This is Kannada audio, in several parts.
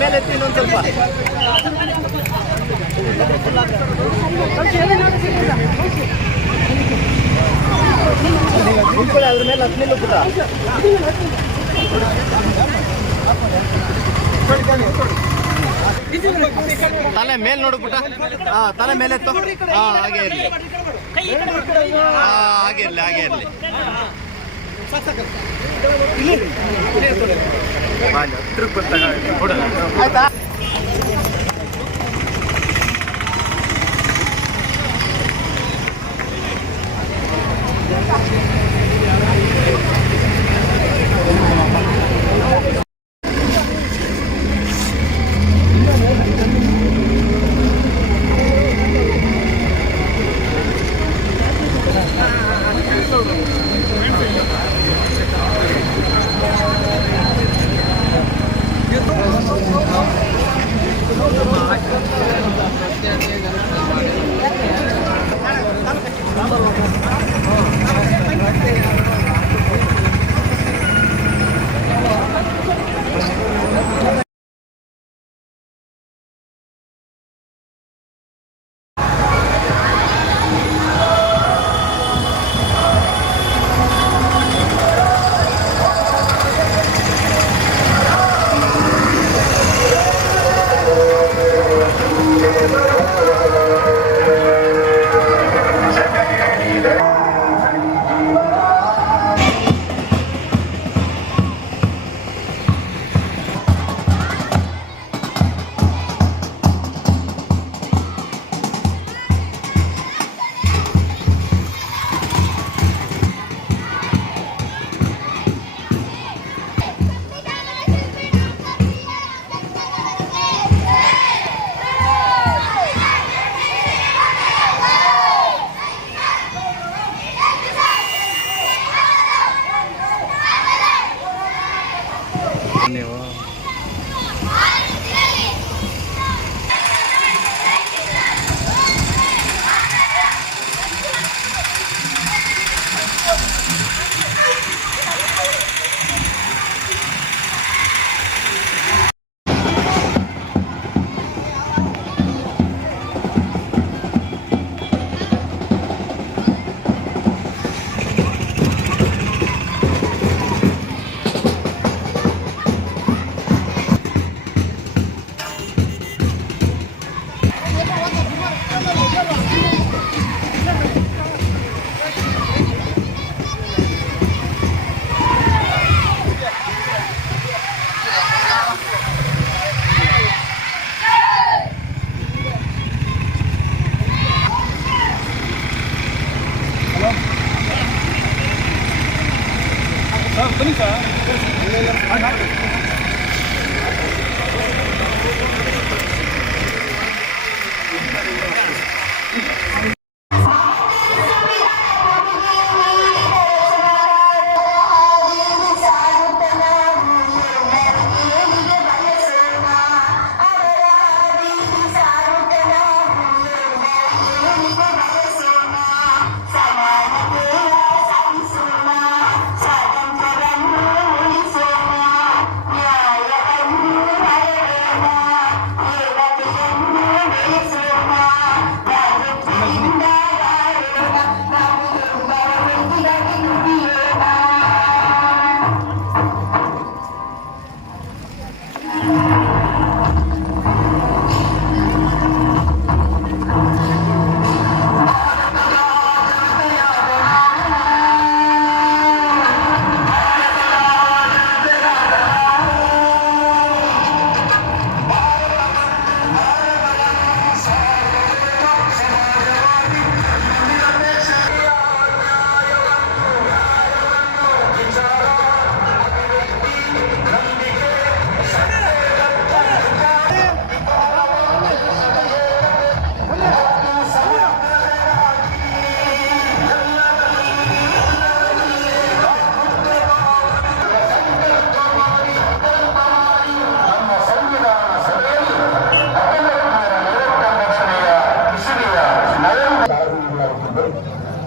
ಮೇಲೆ ಇನ್ನೊಂದು ಸ್ವಲ್ಪ ಅದ್ರ ಮೇಲೆ ಹತ್ತಲಿಲ್ಲ ಪುಟ ತಲೆ ಮೇಲೆ ನೋಡು ಪುಟ. ತಲೆ ಮೇಲೆ ಎತ್ತು. ಹಾಗೆ ಇರಲಿ, ಹಾಗೆ ಇರಲಿ, ಹಾಗೆ ಇರಲಿ. ಆಯ್ತಾ?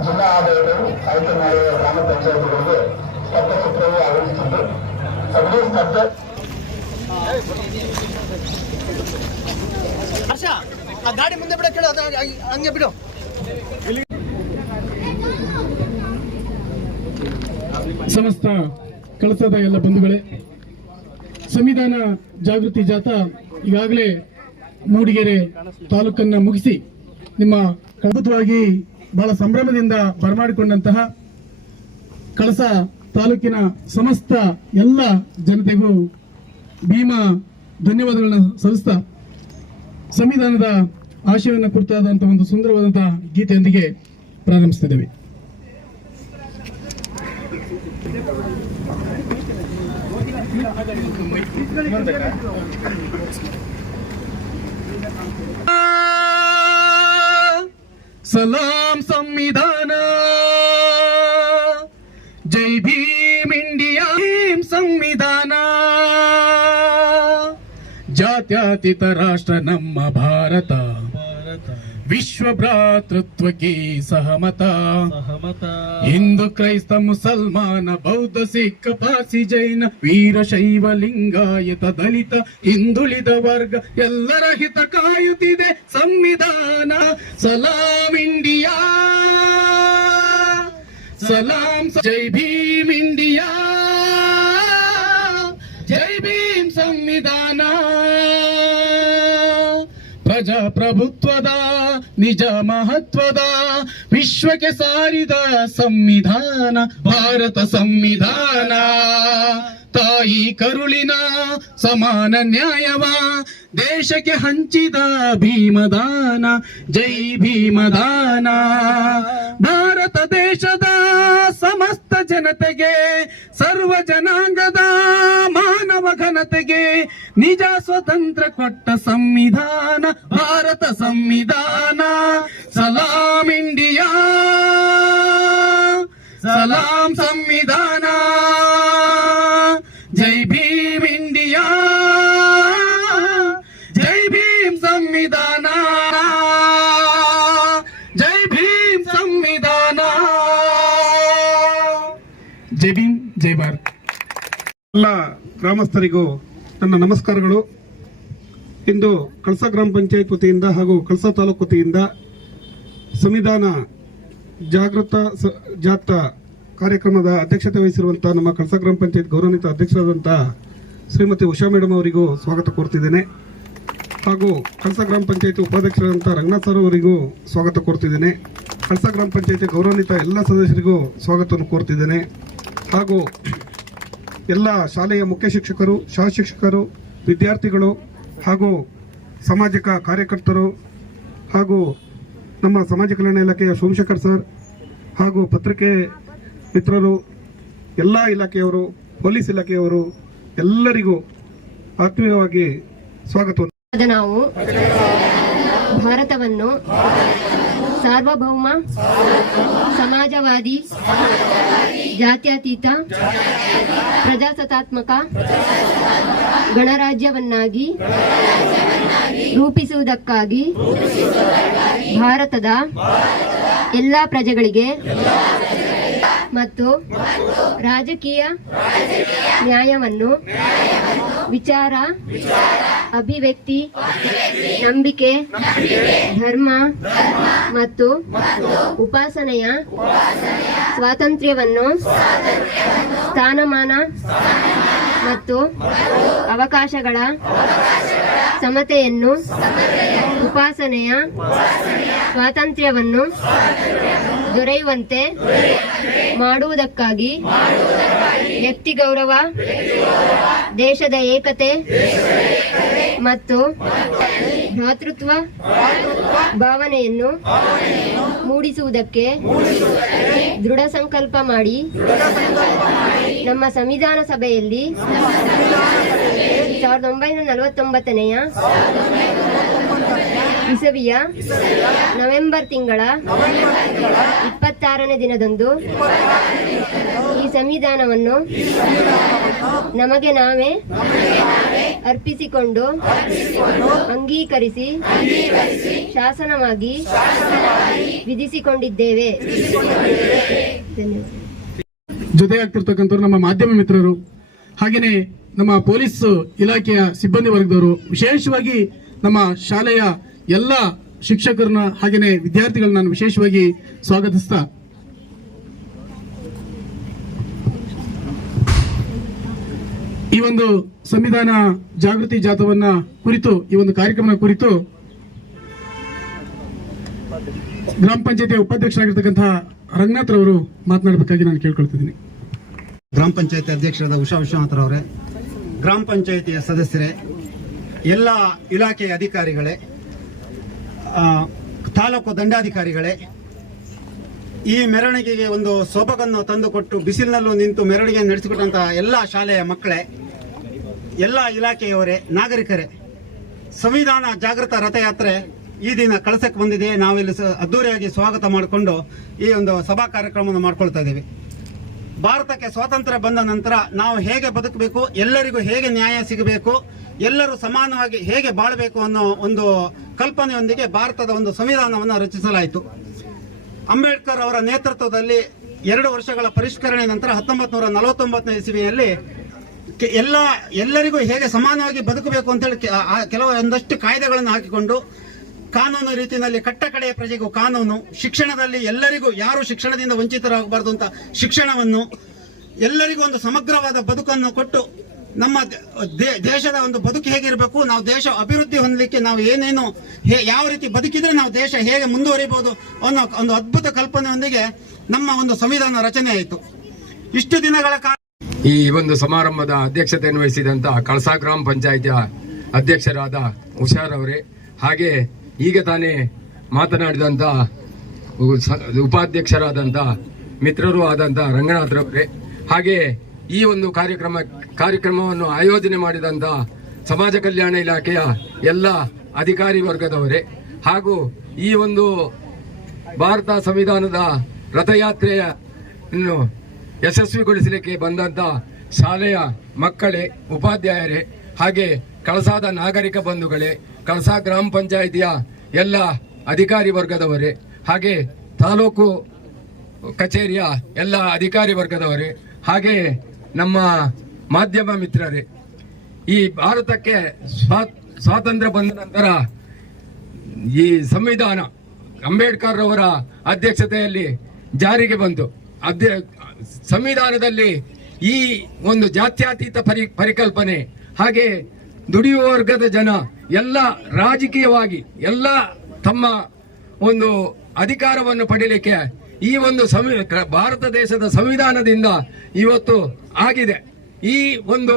ಜಿಲ್ಲಾ ಆಡಳಿತವು ಆಯ್ಕೆ ಮಾಡಿರುವ ಗ್ರಾಮ ಪಂಚಾಯತಿಗಳಿಗೆ ಪತ್ರಚಿತ್ರವು ಆಗಮಿಸಿದ್ದು ಸಭೆಯ ಸ್ಪರ್ಧೆ ಗಾಡಿ ಮುಂದೆ ಬಿಡ ಕೇಳು ಹಂಗೆ ಬಿಡು. ಸಮಸ್ತ ಕಳಸದ ಎಲ್ಲ ಬಂಧುಗಳೇ, ಸಂವಿಧಾನ ಜಾಗೃತಿ ಜಾಥಾ ಈಗಾಗಲೇ ಮೂಡಿಗೆರೆ ತಾಲೂಕನ್ನ ಮುಗಿಸಿ ನಿಮ್ಮ ಅದ್ಭುತವಾಗಿ ಬಹಳ ಸಂಭ್ರಮದಿಂದ ಬರಮಾಡಿಕೊಂಡಂತಹ ಕಳಸ ತಾಲೂಕಿನ ಸಮಸ್ತ ಎಲ್ಲ ಜನತೆಗೂ ಭೀಮಾ ಧನ್ಯವಾದಗಳನ್ನ ಸಲ್ಲಿಸ್ತಾ ಸಂವಿಧಾನದ ಆಶಯವನ್ನು ಕುರಿತಾದಂತಹ ಒಂದು ಸುಂದರವಾದಂತಹ ಗೀತೆಯೊಂದಿಗೆ ಪ್ರಾರಂಭಿಸುತ್ತಿದ್ದೇವೆ. ಸಲಾಂ ಸಂವಿಧಾನ, ಜೈ ಭೀಮ್ ಇಂಡಿಯಾ, ಭೀಮ್ ಸಂವಿಧಾನ, ಜಾತ್ಯತೀತ ರಾಷ್ಟ್ರ ನಮ್ಮ ಭಾರತ, ವಿಶ್ವ ಭ್ರಾತೃತ್ವಕ್ಕೆ ಸಹಮತ, ಹಿಂದೂ ಕ್ರೈಸ್ತ ಮುಸಲ್ಮಾನ ಬೌದ್ಧ ಸಿಖ್ ಪಾರ್ಸಿ ಜೈನ ವೀರಶೈವ ಲಿಂಗಾಯತ ದಲಿತ ಹಿಂದುಳಿದ ವರ್ಗ ಎಲ್ಲರ ಹಿತ ಕಾಯುತ್ತಿದೆ ಸಂವಿಧಾನ. ಸಲಾಂ ಇಂಡಿಯಾ, ಸಲಾಂ, ಜೈ ಭೀಮ್ ಇಂಡಿಯಾ, ಜೈ ಭೀಮ್ ಸಂವಿಧಾನ. ಪ್ರಜಾಪ್ರಭುತ್ವದ ನಿಜ ಮಹತ್ವದ ವಿಶ್ವಕ್ಕೆ ಸಾರಿದ ಸಂವಿಧಾನ ಭಾರತ ಸಂವಿಧಾನ. ತಾಯಿ ಕರುಳಿನ ಸಮಾನ ನ್ಯಾಯವ ದೇಶಕ್ಕೆ ಹಂಚಿದ ಭೀಮದಾನ, ಜೈ ಭೀಮದಾನ. ಭಾರತ ದೇಶದ ಸಮಸ್ತ ಜನತೆಗೆ, ಸರ್ವ ಜನಾಂಗದ ಮಾನವ ಘನತೆಗೆ ನಿಜ ಸ್ವತಂತ್ರ ಕೊಟ್ಟ ಸಂವಿಧಾನ ಭಾರತ ಸಂವಿಧಾನ. ಸಲಾಂ ಇಂಡಿಯಾ, ಸಲಾಂ ಸಂವಿಧಾನ, ಜೈ ಭೀಮ್ ಇಂಡಿಯಾ, ಜೈ ಭೀಮ್ ಸಂವಿಧಾನ, ಜೈ ಭೀಮ್ ಸಂವಿಧಾನ, ಜೈ ಭೀಮ್, ಜೈ ಭಾರತ್. ಎಲ್ಲ ಗ್ರಾಮಸ್ಥರಿಗೂ ನನ್ನ ನಮಸ್ಕಾರಗಳು. ಇಂದು ಕಳಸ ಗ್ರಾಮ ಪಂಚಾಯತ್ ವತಿಯಿಂದ ಹಾಗೂ ಕಳಸ ತಾಲೂಕು ವತಿಯಿಂದ ಸಂವಿಧಾನ ಜಾಗೃತ ಜಾಥಾ ಕಾರ್ಯಕ್ರಮದ ಅಧ್ಯಕ್ಷತೆ ವಹಿಸಿರುವಂತಹ ನಮ್ಮ ಕಳಸ ಗ್ರಾಮ ಪಂಚಾಯತ್ ಗೌರವಾನ್ವಿತ ಅಧ್ಯಕ್ಷರಾದಂತಹ ಶ್ರೀಮತಿ ಉಷಾ ಮೇಡಮ್ ಅವರಿಗೂ ಸ್ವಾಗತ ಕೋರ್ತಿದ್ದೇನೆ. ಹಾಗೂ ಕಳಸ ಗ್ರಾಮ ಪಂಚಾಯತ್ ಉಪಾಧ್ಯಕ್ಷರಾದಂತಹ ರಂಗನಾಥ್ ಸರ್ ಅವರಿಗೂ ಸ್ವಾಗತ ಕೋರ್ತಿದ್ದೇನೆ. ಕಳಸ ಗ್ರಾಮ ಪಂಚಾಯತ್ ಗೌರವಾನ್ವಿತ ಎಲ್ಲ ಸದಸ್ಯರಿಗೂ ಸ್ವಾಗತವನ್ನು ಕೋರ್ತಿದ್ದೇನೆ. ಹಾಗೂ ಎಲ್ಲ ಶಾಲೆಯ ಮುಖ್ಯ ಶಿಕ್ಷಕರು, ಸಹ ಶಿಕ್ಷಕರು, ವಿದ್ಯಾರ್ಥಿಗಳು ಹಾಗೂ ಸಾಮಾಜಿಕ ಕಾರ್ಯಕರ್ತರು ಹಾಗೂ ನಮ್ಮ ಸಮಾಜ ಕಲ್ಯಾಣ ಇಲಾಖೆಯ ಸೋಮಶೇಖರ್ ಸರ್ ಹಾಗೂ ಪತ್ರಿಕೆ ಮಿತ್ರರು, ಎಲ್ಲ ಇಲಾಖೆಯವರು ಪೊಲೀಸ್ ಇಲಾಖೆಯವರು ಎಲ್ಲರಿಗೂ ಆತ್ಮೀಯವಾಗಿ ಸ್ವಾಗತವನ್ನು. ನಾವು ಭಾರತವನ್ನು ಸಾರ್ವಭೌಮ ಸಮಾಜವಾದಿ ಜಾತ್ಯತೀತ ಪ್ರಜಾಸತ್ತಾತ್ಮಕ ಗಣರಾಜ್ಯವನ್ನಾಗಿ ರೂಪಿಸುವುದಕ್ಕಾಗಿ ಭಾರತದ ಎಲ್ಲ ಪ್ರಜೆಗಳಿಗೆ ಮತ್ತು ರಾಜಕೀಯ ನ್ಯಾಯವನ್ನು ವಿಚಾರ, ಅಭಿವ್ಯಕ್ತಿ, ನಂಬಿಕೆ, ಧರ್ಮ ಮತ್ತು ಉಪಾಸನೆಯ ಸ್ವಾತಂತ್ರ್ಯವನ್ನು, ಸ್ಥಾನಮಾನ ಮತ್ತು ಅವಕಾಶಗಳ ಸಮತೆಯನ್ನು, ಉಪಾಸನೆಯ ಸ್ವಾತಂತ್ರ್ಯವನ್ನು ದೊರೆಯುವಂತೆ ಮಾಡುವುದಕ್ಕಾಗಿ ವ್ಯಕ್ತಿ ಗೌರವ, ದೇಶದ ಏಕತೆ ಮತ್ತು ಭ್ರಾತೃತ್ವ ಭಾವನೆಯನ್ನು ಮೂಡಿಸುವುದಕ್ಕೆ ದೃಢ ಸಂಕಲ್ಪ ಮಾಡಿ ನಮ್ಮ ಸಂವಿಧಾನ ಸಭೆಯಲ್ಲಿ 1949ನೇ ಇಸವಿಯ ನವೆಂಬರ್ ತಿಂಗಳ 26ನೇ ದಿನದಂದು ಈ ಸಂವಿಧಾನವನ್ನು ನಮಗೆ ನಾವೇ ಅರ್ಪಿಸಿಕೊಂಡು ಅಂಗೀಕರಿಸಿ ಶಾಸನವಾಗಿ ವಿಧಿಸಿಕೊಂಡಿದ್ದೇವೆ. ಜೊತೆಯಾಗ್ತಿರ್ತಕ್ಕಂಥವ್ರು ನಮ್ಮ ಮಾಧ್ಯಮ ಮಿತ್ರರು, ಹಾಗೆಯೇ ನಮ್ಮ ಪೊಲೀಸ್ ಇಲಾಖೆಯ ಸಿಬ್ಬಂದಿ ವರ್ಗದವರು, ವಿಶೇಷವಾಗಿ ನಮ್ಮ ಶಾಲೆಯ ಎಲ್ಲ ಶಿಕ್ಷಕರನ್ನ ಹಾಗೆಯೇ ವಿದ್ಯಾರ್ಥಿಗಳನ್ನ ನಾನು ವಿಶೇಷವಾಗಿ ಸ್ವಾಗತಿಸ್ತಾ ಈ ಒಂದು ಸಂವಿಧಾನ ಜಾಗೃತಿ ಜಾಥವನ್ನ ಕುರಿತು, ಈ ಒಂದು ಕಾರ್ಯಕ್ರಮ ಕುರಿತು ಗ್ರಾಮ ಪಂಚಾಯತಿಯ ಉಪಾಧ್ಯಕ್ಷರಾಗಿರ್ತಕ್ಕಂತಹ ರಂಗನಾಥ್ ರವರು ಮಾತನಾಡಬೇಕಾಗಿ ನಾನು ಕೇಳ್ಕೊಳ್ತಿದ್ದೀನಿ. ಗ್ರಾಮ ಪಂಚಾಯತಿ ಅಧ್ಯಕ್ಷರಾದ ಉಷಾ ವಿಶ್ವನಾಥರವರೇ, ಗ್ರಾಮ ಪಂಚಾಯತಿಯ ಸದಸ್ಯರೇ, ಎಲ್ಲ ಇಲಾಖೆಯ ಅಧಿಕಾರಿಗಳೇ, ತಾಲೂಕು ದಂಡಾಧಿಕಾರಿಗಳೇ, ಈ ಮೆರವಣಿಗೆಗೆ ಒಂದು ಸೊಬಗನ್ನು ತಂದುಕೊಟ್ಟು ಬಿಸಿಲಿನಲ್ಲೂ ನಿಂತು ಮೆರವಣಿಗೆ ನಡೆಸಿಕೊಟ್ಟಂತಹ ಎಲ್ಲ ಶಾಲೆಯ ಮಕ್ಕಳೇ, ಎಲ್ಲ ಇಲಾಖೆಯವರೇ, ನಾಗರಿಕರೇ, ಸಂವಿಧಾನ ಜಾಗೃತ ರಥಯಾತ್ರೆ ಈ ದಿನ ಕಳಸಕ್ಕೆ ಬಂದಿದೆ. ನಾವಿಲ್ಲಿ ಅದ್ದೂರಿಯಾಗಿ ಸ್ವಾಗತ ಮಾಡಿಕೊಂಡು ಈ ಒಂದು ಸಭಾ ಕಾರ್ಯಕ್ರಮವನ್ನು ಮಾಡ್ಕೊಳ್ತಾ ಇದ್ದೀವಿ. ಭಾರತಕ್ಕೆ ಸ್ವಾತಂತ್ರ್ಯ ಬಂದ ನಂತರ ನಾವು ಹೇಗೆ ಬದುಕಬೇಕು, ಎಲ್ಲರಿಗೂ ಹೇಗೆ ನ್ಯಾಯ ಸಿಗಬೇಕು, ಎಲ್ಲರೂ ಸಮಾನವಾಗಿ ಹೇಗೆ ಬಾಳಬೇಕು ಅನ್ನೋ ಒಂದು ಕಲ್ಪನೆಯೊಂದಿಗೆ ಭಾರತದ ಒಂದು ಸಂವಿಧಾನವನ್ನು ರಚಿಸಲಾಯಿತು. ಅಂಬೇಡ್ಕರ್ ಅವರ ನೇತೃತ್ವದಲ್ಲಿ 2 ವರ್ಷಗಳ ಪರಿಷ್ಕರಣೆ ನಂತರ 1949ನೇ ಇಸವಿಯಲ್ಲಿ ಎಲ್ಲರಿಗೂ ಹೇಗೆ ಸಮಾನವಾಗಿ ಬದುಕಬೇಕು ಅಂತೇಳಿ ಕೆಲವೊಂದಷ್ಟು ಕಾಯ್ದೆಗಳನ್ನು ಹಾಕಿಕೊಂಡು ಕಾನೂನು ರೀತಿಯಲ್ಲಿ ಕಟ್ಟಕಡೆಯ ಪ್ರಜೆಗೂ ಕಾನೂನು, ಶಿಕ್ಷಣದಲ್ಲಿ ಎಲ್ಲರಿಗೂ ಯಾರು ಶಿಕ್ಷಣದಿಂದ ವಂಚಿತರಾಗಬಾರದು ಅಂತ ಶಿಕ್ಷಣವನ್ನು, ಎಲ್ಲರಿಗೂ ಒಂದು ಸಮಗ್ರವಾದ ಬದುಕನ್ನು ಕೊಟ್ಟು ನಮ್ಮ ದೇಶದ ಒಂದು ಬದುಕು ಹೇಗಿರಬೇಕು, ನಾವು ದೇಶ ಅಭಿವೃದ್ಧಿ ಹೊಂದಲಿಕ್ಕೆ ನಾವು ಏನೇನು ಯಾವ ರೀತಿ ಬದುಕಿದ್ರೆ ನಾವು ದೇಶ ಹೇಗೆ ಮುಂದುವರಿಬಹುದು ಅನ್ನೋ ಒಂದು ಅದ್ಭುತ ಕಲ್ಪನೆಯೊಂದಿಗೆ ನಮ್ಮ ಒಂದು ಸಂವಿಧಾನ ರಚನೆ ಆಯಿತು. ಇಷ್ಟು ದಿನಗಳ ಕಾಲ ಈ ಒಂದು ಸಮಾರಂಭದ ಅಧ್ಯಕ್ಷತೆಯನ್ನು ವಹಿಸಿದಂತ ಕಳಸಾ ಗ್ರಾಮ ಪಂಚಾಯಿತಿಯ ಅಧ್ಯಕ್ಷರಾದ ಉಷಾರವರೇ, ಹಾಗೆ ಈಗ ತಾನೇ ಮಾತನಾಡಿದಂತ ಉಪಾಧ್ಯಕ್ಷರಾದಂತ ಮಿತ್ರರು ಆದಂತ ರಂಗನಾಥರವರೇ, ಹಾಗೆ ಈ ಒಂದು ಕಾರ್ಯಕ್ರಮವನ್ನು ಆಯೋಜನೆ ಮಾಡಿದಂತ ಸಮಾಜ ಕಲ್ಯಾಣ ಇಲಾಖೆಯ ಎಲ್ಲ ಅಧಿಕಾರಿ ವರ್ಗದವರೇ, ಹಾಗೂ ಈ ಒಂದು ಭಾರತ ಸಂವಿಧಾನದ ರಥಯಾತ್ರೆಯನ್ನು ಯಶಸ್ವಿಗೊಳಿಸಲಿಕ್ಕೆ ಬಂದಂತ ಶಾಲೆಯ ಮಕ್ಕಳೇ, ಉಪಾಧ್ಯಾಯರೇ, ಹಾಗೆ ಕಳಸಾದ ನಾಗರಿಕ ಬಂಧುಗಳೇ, ಕಳಸಾ ಗ್ರಾಮ ಪಂಚಾಯಿತಿಯ ಎಲ್ಲ ಅಧಿಕಾರಿ ವರ್ಗದವರೇ, ಹಾಗೆ ತಾಲೂಕು ಕಚೇರಿಯ ಎಲ್ಲ ಅಧಿಕಾರಿ ವರ್ಗದವರೇ, ಹಾಗೆ ನಮ್ಮ ಮಾಧ್ಯಮ ಮಿತ್ರರೇ, ಈ ಭಾರತಕ್ಕೆ ಸ್ವಾತಂತ್ರ್ಯ ಬಂದ ನಂತರ ಈ ಸಂವಿಧಾನ ಅಂಬೇಡ್ಕರ್ ಅವರ ಅಧ್ಯಕ್ಷತೆಯಲ್ಲಿ ಜಾರಿಗೆ ಬಂತು. ಸಂವಿಧಾನದಲ್ಲಿ ಈ ಒಂದು ಜಾತ್ಯತೀತ ಪರಿಕಲ್ಪನೆ, ಹಾಗೆ ದುಡಿಯುವ ವರ್ಗದ ಜನ ಎಲ್ಲ ರಾಜಕೀಯವಾಗಿ ಎಲ್ಲ ತಮ್ಮ ಒಂದು ಅಧಿಕಾರವನ್ನು ಪಡೆಯಲಿಕ್ಕೆ ಈ ಒಂದು ಭಾರತ ದೇಶದ ಸಂವಿಧಾನದಿಂದ ಇವತ್ತು ಆಗಿದೆ. ಈ ಒಂದು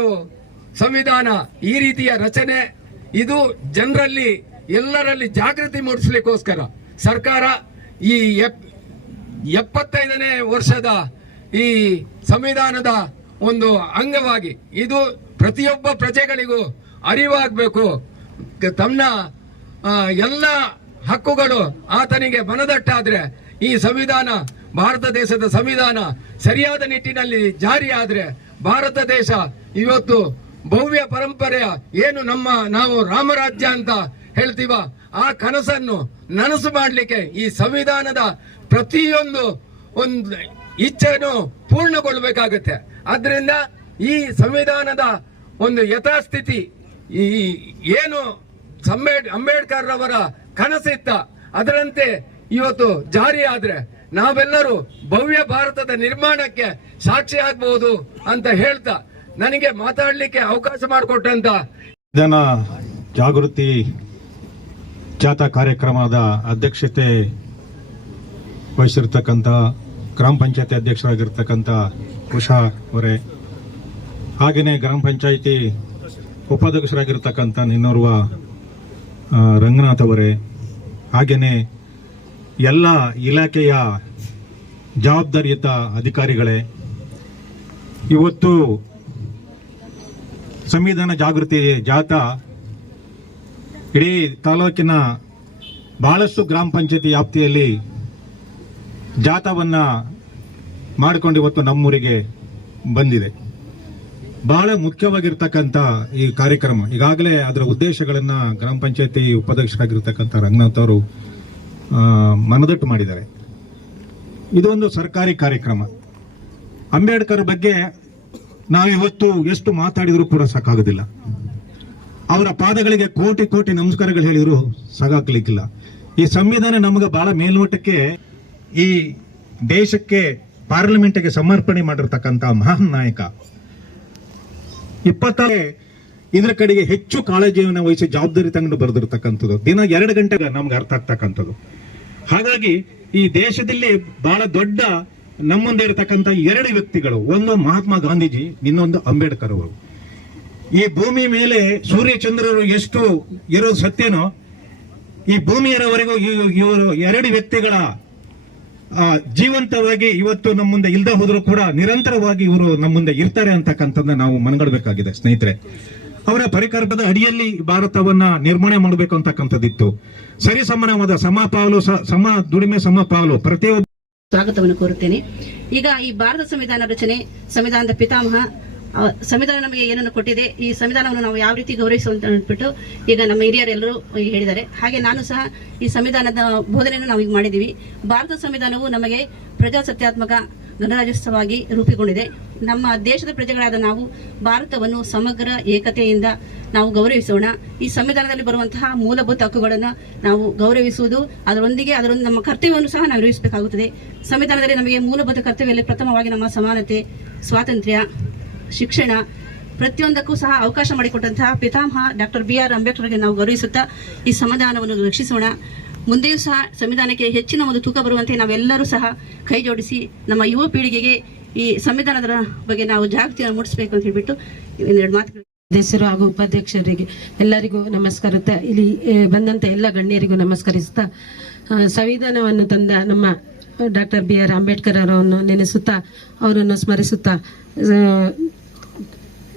ಸಂವಿಧಾನ, ಈ ರೀತಿಯ ರಚನೆ, ಇದು ಜನರಲ್ಲಿ ಎಲ್ಲರಲ್ಲಿ ಜಾಗೃತಿ ಮೂಡಿಸಲಿಕ್ಕೋಸ್ಕರ ಸರ್ಕಾರ ಈ 75ನೇ ವರ್ಷದ ಈ ಸಂವಿಧಾನದ ಒಂದು ಅಂಗವಾಗಿ ಇದು ಪ್ರತಿಯೊಬ್ಬ ಪ್ರಜೆಗಳಿಗೂ ಅರಿವಾಗಬೇಕು. ತನ್ನ ಎಲ್ಲ ಹಕ್ಕುಗಳು ಆತನಿಗೆ ಮನದಟ್ಟಾದ್ರೆ ಈ ಸಂವಿಧಾನ, ಭಾರತ ದೇಶದ ಸಂವಿಧಾನ ಸರಿಯಾದ ನಿಟ್ಟಿನಲ್ಲಿ ಜಾರಿಯಾದ್ರೆ ಭಾರತ ದೇಶ ಇವತ್ತು ಭವ್ಯ ಪರಂಪರೆಯ ಏನು ನಾವು ರಾಮರಾಜ್ಯ ಅಂತ ಹೇಳ್ತೀವ ಆ ಕನಸನ್ನು ನನಸು ಮಾಡಲಿಕ್ಕೆ ಈ ಸಂವಿಧಾನದ ಪ್ರತಿಯೊಂದು ಒಂದು ಇಚ್ಛೆಯನ್ನು ಪೂರ್ಣಗೊಳ್ಳಬೇಕಾಗುತ್ತೆ. ಆದ್ರಿಂದ ಈ ಸಂವಿಧಾನದ ಒಂದು ಯಥಾಸ್ಥಿತಿ ಈ ಏನು ಅಂಬೇಡ್ಕರ್ ರವರ ಕನಸಿತ್ತ ಅದರಂತೆ ಇವತ್ತು ಜಾರಿ ಆದ್ರೆ ನಾವೆಲ್ಲರೂ ಭವ್ಯ ಭಾರತದ ನಿರ್ಮಾಣಕ್ಕೆ ಸಾಕ್ಷಿ ಆಗ್ಬಹುದು ಅಂತ ಹೇಳ್ತಾ ನನಗೆ ಮಾತಾಡ್ಲಿಕ್ಕೆ ಅವಕಾಶ ಮಾಡಿಕೊಟ್ಟಂತ ಜನ ಜಾಗೃತಿ ಜಾಥಾ ಕಾರ್ಯಕ್ರಮದ ಅಧ್ಯಕ್ಷತೆ ವಹಿಸಿರ್ತಕ್ಕಂಥ ಗ್ರಾಮ ಪಂಚಾಯತಿ ಅಧ್ಯಕ್ಷರಾಗಿರ್ತಕ್ಕಂಥ ಉಷಾ ಅವರೇ, ಹಾಗೆಯೇ ಗ್ರಾಮ ಪಂಚಾಯಿತಿ ಉಪಾಧ್ಯಕ್ಷರಾಗಿರ್ತಕ್ಕಂಥ ಇನ್ನೋರ್ವ ರಂಗನಾಥ್ ಅವರೇ, ಹಾಗೆಯೇ ಎಲ್ಲ ಇಲಾಖೆಯ ಜವಾಬ್ದಾರಿಯುತ ಅಧಿಕಾರಿಗಳೇ, ಇವತ್ತು ಸಂವಿಧಾನ ಜಾಗೃತಿ ಜಾಥಾ ಇಡೀ ತಾಲೂಕಿನ ಬಹಳಷ್ಟು ಗ್ರಾಮ ಪಂಚಾಯತಿ ವ್ಯಾಪ್ತಿಯಲ್ಲಿ ಜಾಥಾವನ್ನ ಮಾಡಿಕೊಂಡು ಇವತ್ತು ನಮ್ಮೂರಿಗೆ ಬಂದಿದೆ. ಬಹಳ ಮುಖ್ಯವಾಗಿರ್ತಕ್ಕಂಥ ಈ ಕಾರ್ಯಕ್ರಮ, ಈಗಾಗಲೇ ಅದರ ಉದ್ದೇಶಗಳನ್ನ ಗ್ರಾಮ ಪಂಚಾಯತಿ ಉಪಾಧ್ಯಕ್ಷರಾಗಿರ್ತಕ್ಕಂಥ ರಂಗನಾಥ್ ಅವರು ಮನದಟ್ಟು ಮಾಡಿದ್ದಾರೆ. ಇದೊಂದು ಸರ್ಕಾರಿ ಕಾರ್ಯಕ್ರಮ. ಅಂಬೇಡ್ಕರ್ ಬಗ್ಗೆ ನಾವಿವತ್ತು ಎಷ್ಟು ಮಾತಾಡಿದ್ರು ಕೂಡ ಸಾಕಾಗೋದಿಲ್ಲ. ಅವರ ಪಾದಗಳಿಗೆ ಕೋಟಿ ಕೋಟಿ ನಮಸ್ಕಾರಗಳು ಹೇಳಿದ್ರು ಸಾಕಾಗ್ಲಿಕ್ಕಿಲ್ಲ. ಈ ಸಂವಿಧಾನ ನಮಗೆ ಬಹಳ ಮೇಲ್ನೋಟಕ್ಕೆ ಈ ದೇಶಕ್ಕೆ ಪಾರ್ಲಿಮೆಂಟ್ಗೆ ಸಮರ್ಪಣೆ ಮಾಡಿರ್ತಕ್ಕಂಥ ಮಹಾನ್ ನಾಯಕ. 26 ಇದರ ಕಡೆಗೆ ಹೆಚ್ಚು ಕಾಳಜಿಯನ್ನು ವಹಿಸಿ ಜವಾಬ್ದಾರಿ ತಗೊಂಡು ಬರೆದಿರ್ತಕ್ಕಂಥದ್ದು. ದಿನ 2 ಗಂಟೆಗೆ ನಮ್ಗೆ ಅರ್ಥ ಆಗ್ತಕ್ಕಂಥದ್ದು. ಹಾಗಾಗಿ ಈ ದೇಶದಲ್ಲಿ ಬಹಳ ದೊಡ್ಡ ನಮ್ಮುಂದೆ ಇರತಕ್ಕಂಥ 2 ವ್ಯಕ್ತಿಗಳು, ಒಂದು ಮಹಾತ್ಮ ಗಾಂಧೀಜಿ, ಇನ್ನೊಂದು ಅಂಬೇಡ್ಕರ್ ಅವರು. ಈ ಭೂಮಿ ಮೇಲೆ ಸೂರ್ಯ ಚಂದ್ರರು ಎಷ್ಟು ಇರೋದು ಸತ್ಯನೋ, ಈ ಭೂಮಿಯರವರೆಗೂ ಇವರು 2 ವ್ಯಕ್ತಿಗಳ ಜೀವಂತವಾಗಿ ಇವತ್ತು ನಮ್ಮ ಮುಂದೆ ಇಲ್ದ ಹೋದ್ರು ಕೂಡ ನಿರಂತರವಾಗಿ ಇವರು ನಮ್ಮ ಮುಂದೆ ಇರ್ತಾರೆ ಅಂತಕ್ಕಂಥದ್ದನ್ನ ನಾವು ಮನಗಡಬೇಕಾಗಿದೆ ಸ್ನೇಹಿತರೆ. ಅವರ ಪರಿಕಲ್ಪದ ಅಡಿಯಲ್ಲಿ ಭಾರತವನ್ನ ನಿರ್ಮಾಣ ಮಾಡಬೇಕು ಅಂತಕ್ಕಂಥದ್ದಿತ್ತು. ಸರಿಸಮಾನವಾದ ಸಮಪಾಲು, ಸಮ ದುಡಿಮೆ, ಸಮಪಾಲು ಪ್ರತಿಯೊಬ್ಬ ಸ್ವಾಗತವನ್ನು ಕೋರುತ್ತೇನೆ. ಈಗ ಈ ಭಾರತ ಸಂವಿಧಾನ ರಚನೆ, ಸಂವಿಧಾನದ ಪಿತಾಮಹ ಸಂವಿಧಾನ ನಮಗೆ ಏನನ್ನು ಕೊಟ್ಟಿದೆ, ಈ ಸಂವಿಧಾನವನ್ನು ನಾವು ಯಾವ ರೀತಿ ಗೌರವಿಸುವಂತ ಅಂದ್ಬಿಟ್ಟು ಈಗ ನಮ್ಮ ಹಿರಿಯರೆಲ್ಲರೂ ಹೇಳಿದ್ದಾರೆ. ಹಾಗೆ ನಾನು ಸಹ ಈ ಸಂವಿಧಾನದ ಬೋಧನೆಯನ್ನು ನಾವು ಈಗ ಮಾಡಿದ್ದೀವಿ. ಭಾರತ ಸಂವಿಧಾನವು ನಮಗೆ ಪ್ರಜಾಸತ್ತಾತ್ಮಕ ಗಣರಾಜ್ಯೋತ್ಸವವಾಗಿ ರೂಪುಗೊಂಡಿದೆ. ನಮ್ಮ ದೇಶದ ಪ್ರಜೆಗಳಾದ ನಾವು ಭಾರತವನ್ನು ಸಮಗ್ರ ಏಕತೆಯಿಂದ ನಾವು ಗೌರವಿಸೋಣ. ಈ ಸಂವಿಧಾನದಲ್ಲಿ ಬರುವಂತಹ ಮೂಲಭೂತ ಹಕ್ಕುಗಳನ್ನು ನಾವು ಗೌರವಿಸುವುದು, ಅದರೊಂದಿಗೆ ನಮ್ಮ ಕರ್ತವ್ಯವನ್ನು ಸಹ ನಾವು ನಿರ್ವಹಿಸಬೇಕಾಗುತ್ತದೆ. ಸಂವಿಧಾನದಲ್ಲಿ ನಮಗೆ ಮೂಲಭೂತ ಕರ್ತವ್ಯದಲ್ಲಿ ಪ್ರಥಮವಾಗಿ ನಮ್ಮ ಸಮಾನತೆ, ಸ್ವಾತಂತ್ರ್ಯ, ಶಿಕ್ಷಣ ಪ್ರತಿಯೊಂದಕ್ಕೂ ಸಹ ಅವಕಾಶ ಮಾಡಿಕೊಟ್ಟಂತಹ ಪಿತಾಮಹ ಡಾಕ್ಟರ್ BR ಅಂಬೇಡ್ಕರ್ಗೆ ನಾವು ಗೌರವಿಸುತ್ತಾ ಈ ಸಂವಿಧಾನವನ್ನು ರಕ್ಷಿಸೋಣ. ಮುಂದೆಯೂ ಸಹ ಸಂವಿಧಾನಕ್ಕೆ ಹೆಚ್ಚಿನ ಒಂದು ತೂಕ ಬರುವಂತೆ ನಾವೆಲ್ಲರೂ ಸಹ ಕೈ ಜೋಡಿಸಿ ನಮ್ಮ ಯುವ ಪೀಳಿಗೆಗೆ ಈ ಸಂವಿಧಾನದ ಬಗ್ಗೆ ನಾವು ಜಾಗೃತಿಯನ್ನು ಮೂಡಿಸಬೇಕು ಅಂತ ಹೇಳ್ಬಿಟ್ಟು 2 ಮಾತುಗಳು. ಅಧ್ಯಕ್ಷರು ಹಾಗೂ ಉಪಾಧ್ಯಕ್ಷರಿಗೆ ಎಲ್ಲರಿಗೂ ನಮಸ್ಕರಿಸುತ್ತಾ, ಇಲ್ಲಿ ಬಂದಂತ ಎಲ್ಲ ಗಣ್ಯರಿಗೂ ನಮಸ್ಕರಿಸುತ್ತಾ, ಸಂವಿಧಾನವನ್ನು ತಂದ ನಮ್ಮ ಡಾಕ್ಟರ್ BR ಅಂಬೇಡ್ಕರ್ ಅವರನ್ನು ನೆನೆಸುತ್ತಾ, ಅವರನ್ನು ಸ್ಮರಿಸುತ್ತಾ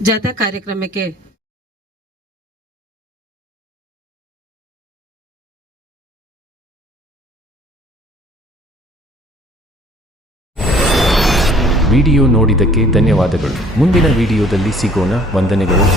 ಜಾಥಾ ಕಾರ್ಯಕ್ರಮಕ್ಕೆ ವಿಡಿಯೋ ನೋಡಿದ್ದಕ್ಕೆ ಧನ್ಯವಾದಗಳು. ಮುಂದಿನ ವಿಡಿಯೋದಲ್ಲಿ ಸಿಗೋಣ. ವಂದನೆಗಳು.